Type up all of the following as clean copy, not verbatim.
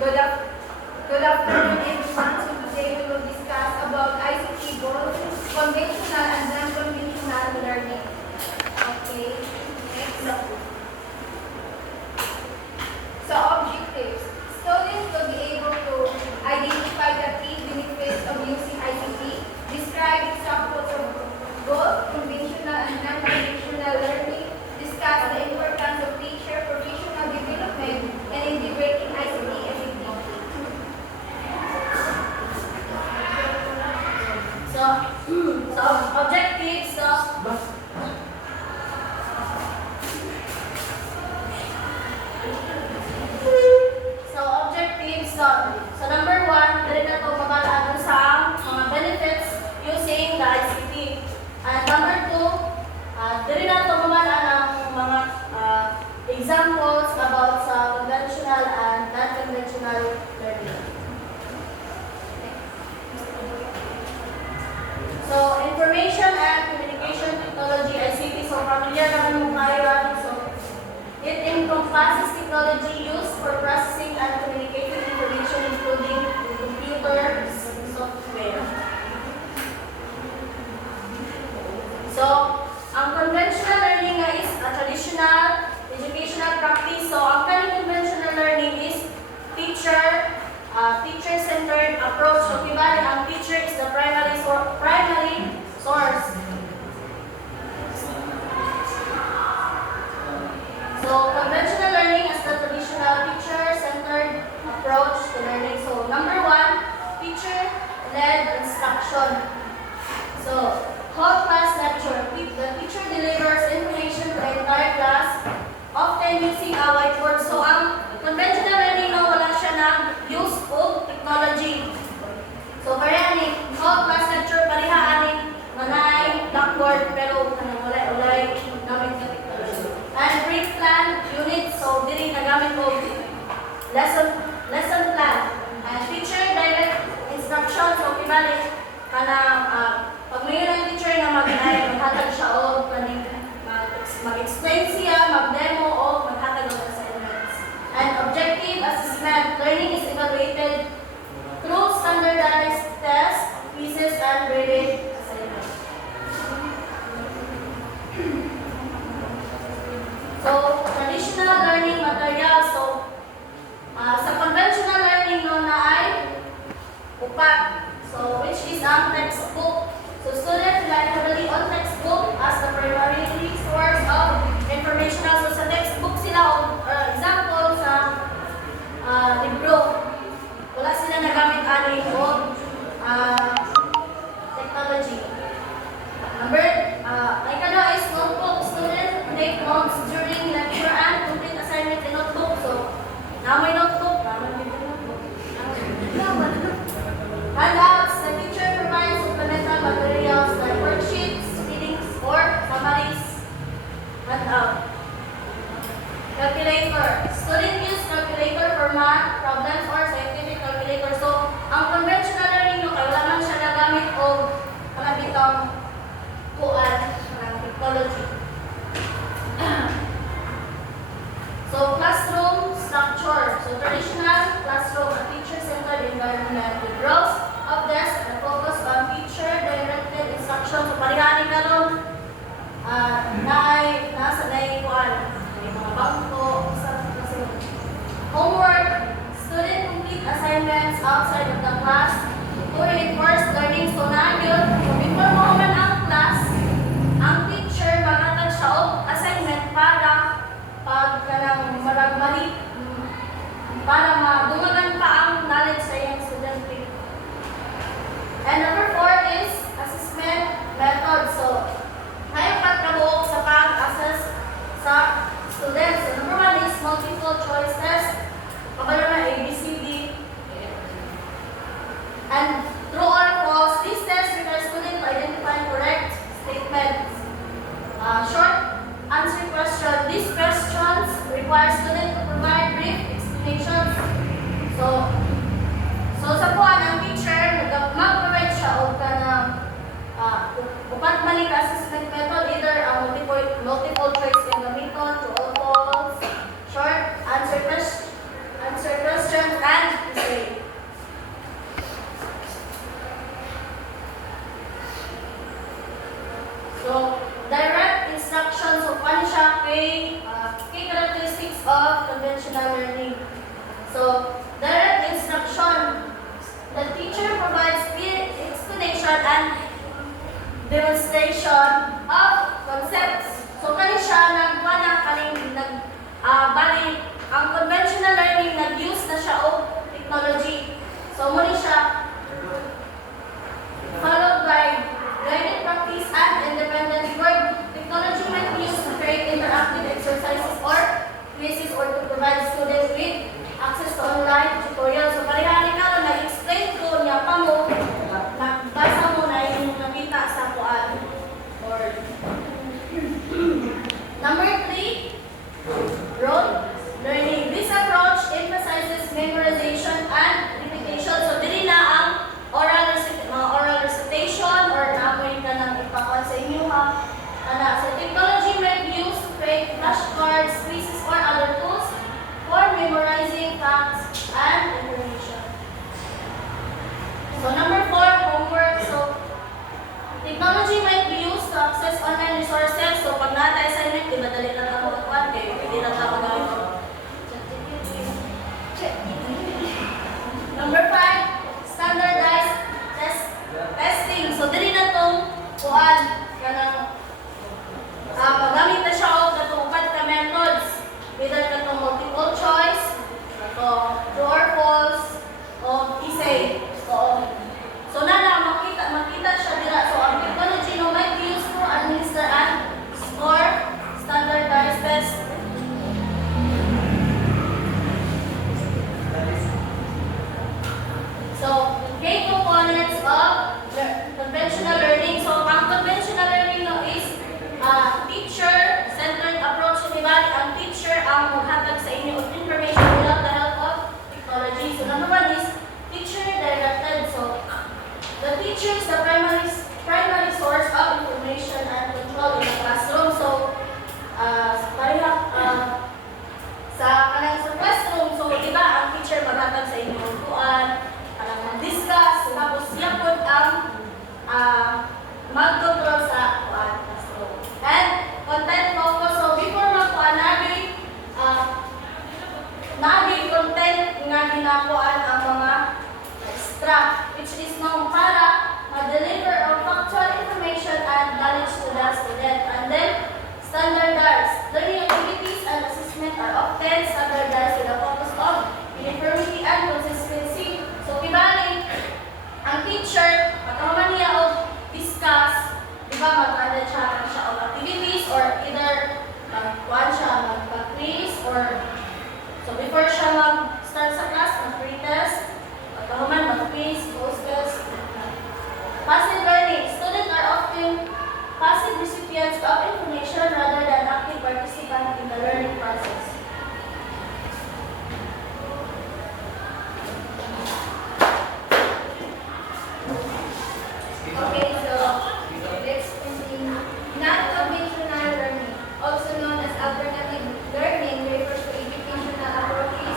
Good, good afternoon, everyone. So today we will discuss about ICT both conventional and non-conventional learning. Okay, next. So objectives. Students will be able to identify the key benefits of using ICT, describe examples of both conventional and non-conventional learning, discuss the importance of teacher professional development, and integrating ICT effectively. So objectives. So number one, dili na to mabalaan sa mga benefits using the ICT. And number two, dili na to mabalaan ang mga examples about sa conventional and non-conventional learning. So information and communication technology, ICT, so familiar naman mo kayo. So it encompasses technology used for processing and communicating information, including computer software. So, ang conventional learning is a traditional educational practice. So, ang conventional learning is teacher-centered approach. So, kibali, ang teacher is the primary source. So, conventional learning is the traditional teacher-centered approach to learning. So, number one, teacher-led instruction. So, whole class lecture. The teacher delivers information to the entire class, often using a whiteboard. So, ang conventional learning no, wala siya ng use of technology. So, kaya ni whole class lecture, parihaan manay blackboard, pero wala gamit na technology. And pre-planned units, so diri nagamit ko lesson plan. And teacher direct instruction, so kibalik pag mayroon ang teacher na maghatag siya o mag-explain siya, mag-demo o maghatag ng assignments. And objective assessment, learning is evaluated through standardized tests, quizzes, and graded assignments. So, traditional learning materials. So, sa conventional learning no na ay upat. So, which is ang textbook. So, students rely heavily on textbook as the primary source of information. So, sa textbook sila example sa libro. Wala sila nagamit ani o technology. Number, ikano is notebook. Students take notes during lecture and complete assignments in notebook. So, namoy notebook. Handouts, the teacher provides supplemental materials like worksheets, readings, or summaries. Handout. Calculator. Student use calculator for math problems or scientific calculator. So, ang conventional learning nyo, kaya wala man siya nagamit o kanabitang kuan ng technology. So, classroom structure. So, traditional classroom, a teacher-centered environment with rows of desks and focus on teacher-directed instruction. So, parihanin ka nun, nasa kuan, may mga bangko, homework, student complete assignments outside of the class to reinforce learning. So, yun, so before mo man ang class, ang teacher maghatag siya og assignment para pag kanang maragmali para madumagan pa ang knowledge sa iyang student. And number 4 is assessment method. So, ngayon pagkabuok sa pag-assess sa students. So, number 1 is multiple choice test. Kabalo na ABCD. And true or false, these tests require students to identify correct statements. Short answer question. These questions require students conventional learning. So, direct instruction. The teacher provides clear explanation and demonstration of concepts. So, kani siya nagwa na kaning bali ang conventional learning nag-use na siya og technology. So, muna siya followed by guided practice and independent work. Technology might be used to create interactive exercises or quizzes or to provide students with access to online tutorials. So, parihari ka lang nag-explain ko niya pa mo, nagbasa mo na yung nakita sa kuan. Number 3, rote learning. This approach emphasizes memorization and repetition. So, dili na ang oral recitation or naamoy ka ng ipakuan sa inyo ha. So, technology may be used to create flashcards, quizzes, or other tools for memorizing facts and information. So, number 4, homework. So, technology might be used to access online resources. So, pag natin assignment, di madali lang ako magkuhan kayo. Pwede lang ako gawin ko. Number 5, standardized testing. So, dili na itong kuhan kanang magamit na siya o katungkad ka methods. Whether katong multiple choice, true or false, o essay. So makita siya dira. So, ang technology no might be used to administer and score standardized test. So, main components of conventional learning. So, ang conventional learning no is teacher-centered approach. Diba? Ang teacher ang maghatag sa inyo of information without the help of technology. So, number 1 is teacher-directed. So, the teacher is the primary source of information and control in the classroom. So, sa classroom, so, diba, ang teacher maghatag sa inyo ng kuan, mag-discuss, tapos siya po ang mag-control sa kuan. And content focus. So, before magkuan, naging content nga ginakuan ang mga extra, which is known para ma-deliver of factual information and knowledge to the student. And then, standardized. Learning activities and assessment are often standardized with a focus of uniformity and consistency. So, kibali, ang teacher, pagkaman niya o discuss, di ba, mag-add siya of activities or either mag-kuhan siya, mag-quiz or so before siya mag-start sa class, mag-pre-test, pagkaman, mag-quiz, post-test. Passive learning. Students are often passive recipients of information rather than active participants in the learning process. Okay, so let's continue. Non-conventional learning, also known as alternative learning, refers to educational approaches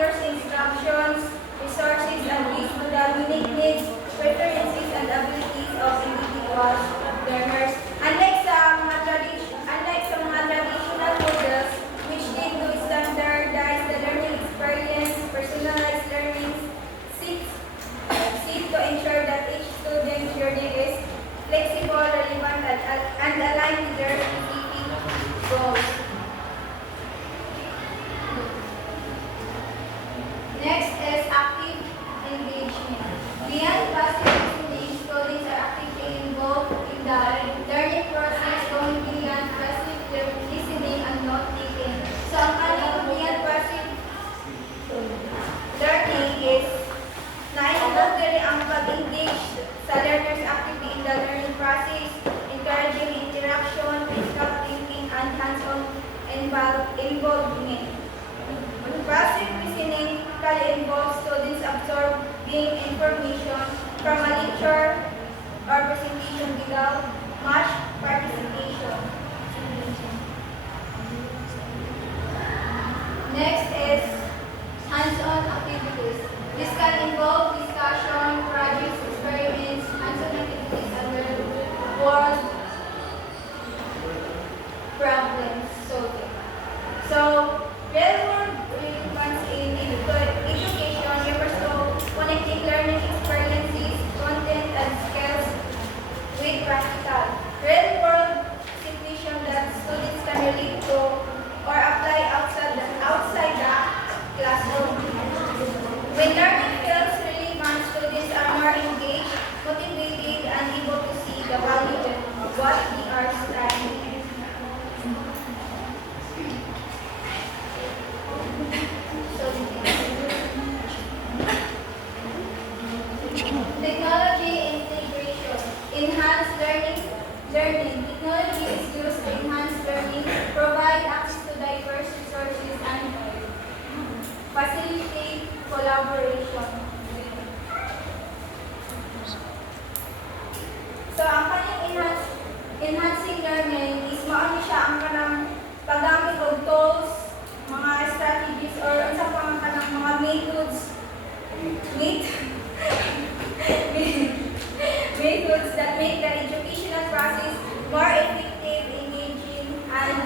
mentors instructions, resources, and ways to the unique needs, preferences, and abilities of individual learners. Unlike sa mga traditional models, which tend to standardize the learning experience, personalized learning seek to ensure that each student's journey is flexible, relevant, and aligned with their specific goals. Next is active engagement. Beyond passive listening, students are actively involved in the learning process, going beyond passive listening and note-taking. So, ang kanyang beyond passive learning is na-involve din ang pag-engage sa learners actively in the learning process, encouraging interaction, critical thinking, and hands-on involvement. Passive listening involves students absorbing information from a lecture or presentation without much participation. Next is hands-on activities. This can involve discussion, projects, experiments, hands-on activities, and real-world problem solving. So, real-world relevance in education refers to connecting learning experiences, content, and skills with practical, real-world situation that students can relate to or apply outside the classroom. When learning feels relevant, students are more engaged, motivated, and able to see the value in what they are studying. Technology integration. Enhanced learning. Technology is used to enhance learning, provide access to diverse resources, and facilitate collaboration. So, ang kanyang enhancing learning is maano siya ang kanang paggamit og tools, mga strategies, or unsa pa ang kanang mga methods that make the educational process more effective, engaging, and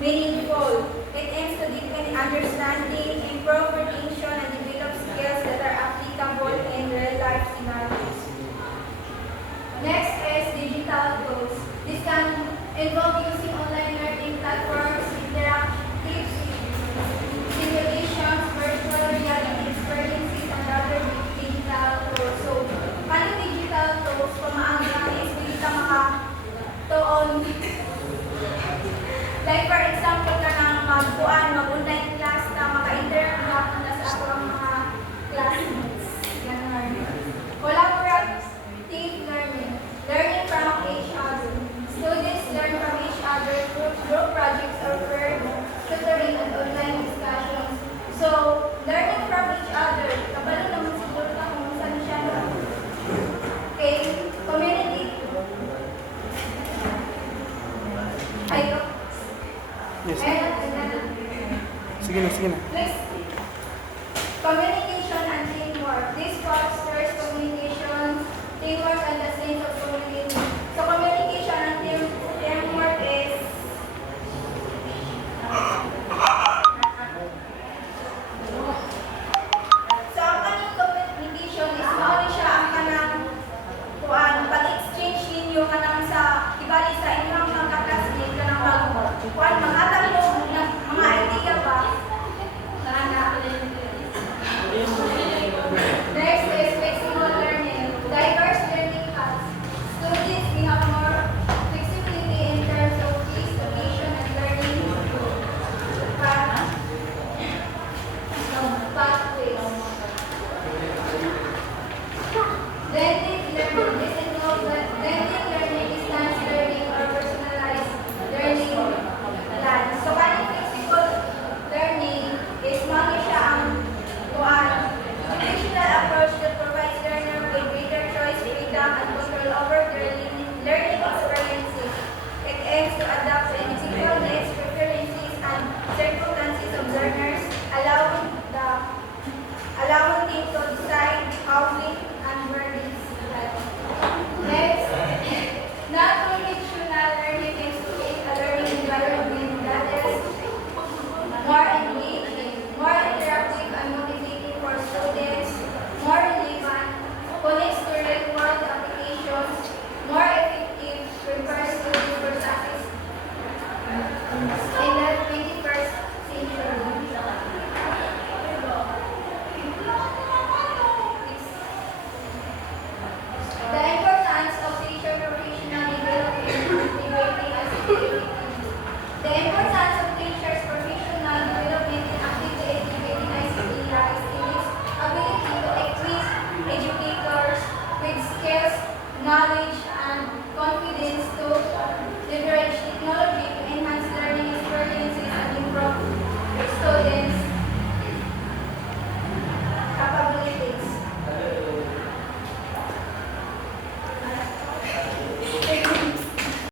meaningful. It aims to deepen understanding, improve retention, and develop skills that are applicable in real-life scenarios. Next is digital tools. This can involve using online learning platforms, interactive simulations, virtual reality experiences, and other digital tools. So, paano digital tools, pamaanggang is hindi ka maka-tuon. Like for example, ka ng mag-online class ka, maka-interact na sa ako ang mga classmates. Ganun. Collaborative learning. Learning from each other. Students learn from each other through group projects or tutoring and online discussions. So, learning from each other. Kabalo naman siguro ka kung saan siya. Okay, community. Ayo. Yes. Sige na. Next, communication and teamwork. This fosters communication, teamwork, and the sense of